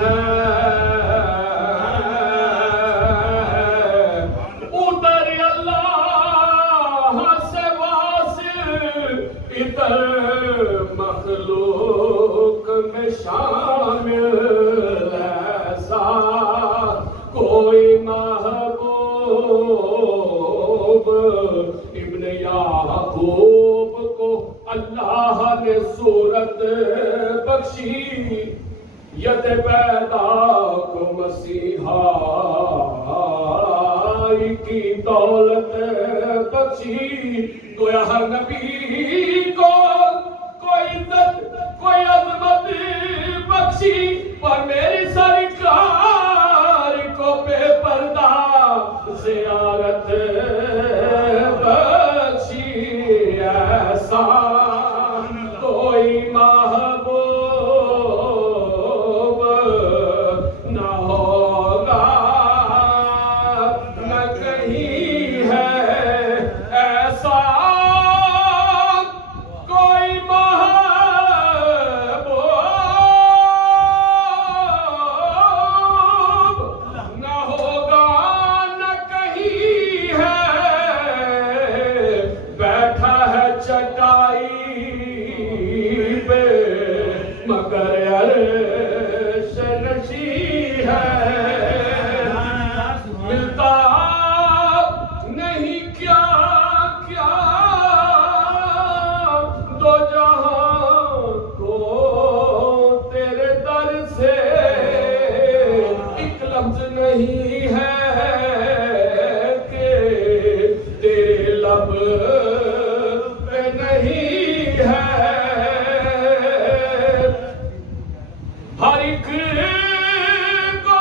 ہے ادھر اللہ سے واصل ادھر مخلوق میں شامل ایسا کوئی محبوب ابن یعقوب کو اللہ نے صورت بخشی ید پیدا کو مسیحا کی دولت بخشی گویا ہر نبی کو کوئی عزت کوئی عظمت بخشی پر میری سرکار کو بے پردہ زیارت بخشی ایسا کوئی محبوب نہ ہوگا نہ کہیں ہے ایسا کوئی محبوب نہ ہوگا نہ کہیں ہے بیٹھا ہے چٹائی پہ مگر عرش نشیں ہے ملتا نہیں کیا کیا دو جہاں کو تیرے در سے ایک لفظ نہیں ہے کہ تیرے لب پہ نہیں ہے ہر ایک کو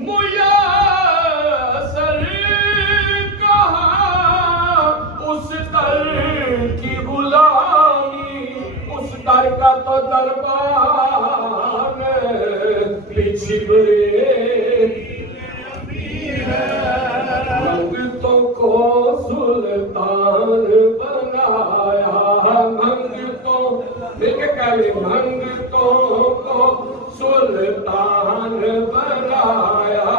میسر کہاں اس در کی غلامی اس در کا تو دربار پچھڑے منگتوں کو سلطان بنایا منگتوں مل کے کہہ لیں منگتوں کو سلطان بنایا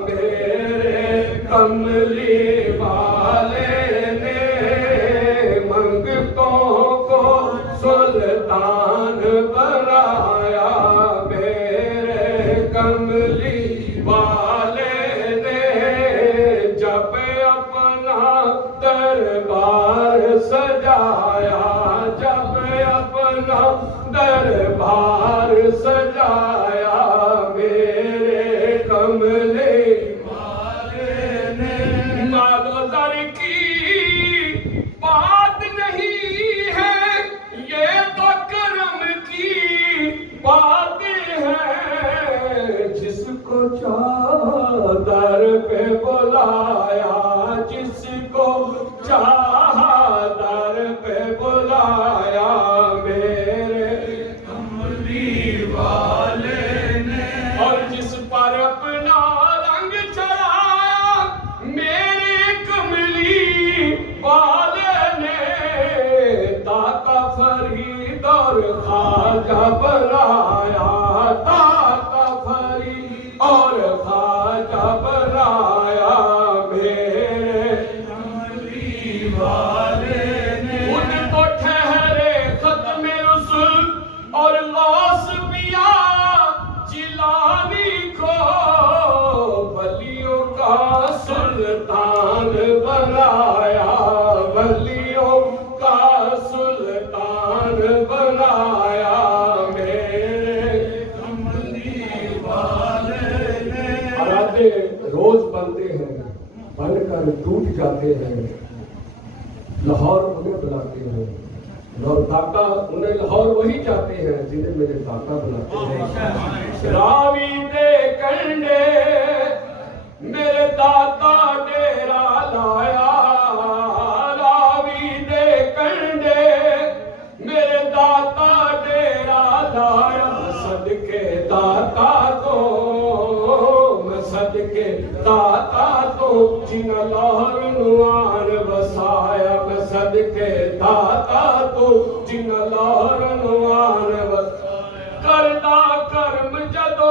میرے کملی والے نے منگتوں کو سلطان بنایا میرے کملی والے نے جب اپنا دربار سجایا جب اپنا دربار سجایا میرے کملے والے نے مال و در کی بات نہیں ہے یہ تو کرم کی بات ہے جس کو چاہا در پہ بلایا جس کو چاہا در پہ بلایا میرے کملی والے نے اور جس پر اپنا رنگ چڑھایا میرے کملی والے نے داتا فرید اور خواجہ بنایا داتا فرید اور خواجہ بنایا میرے کملی والے نے ان کو ٹھہرے ختم رسل اور غوث پیا جیلانی کو ولیوں کا سلطان بنایا ولیوں کا سلطان بنایا میرے کملی والے نے ارادے روز بنتے ہیں بن کر ٹوٹ جاتے ہیں لاہور انہیں بلاتے ہیں اور داتا انہیں لاہور وہی چاہتے ہیں جنہیں میرے داتا بلاتے ہیں راوی دے کنڈے میرے داتا ڈیرا لایا راوی دے کنڈے میرے داتا ڈیرا لایا صدقے داتا کو میں صدقے داتا تو جن لاہور نوان وسایا میں صدقے داتا تو جن لاہور نوان وسایا کردہ کرم جدو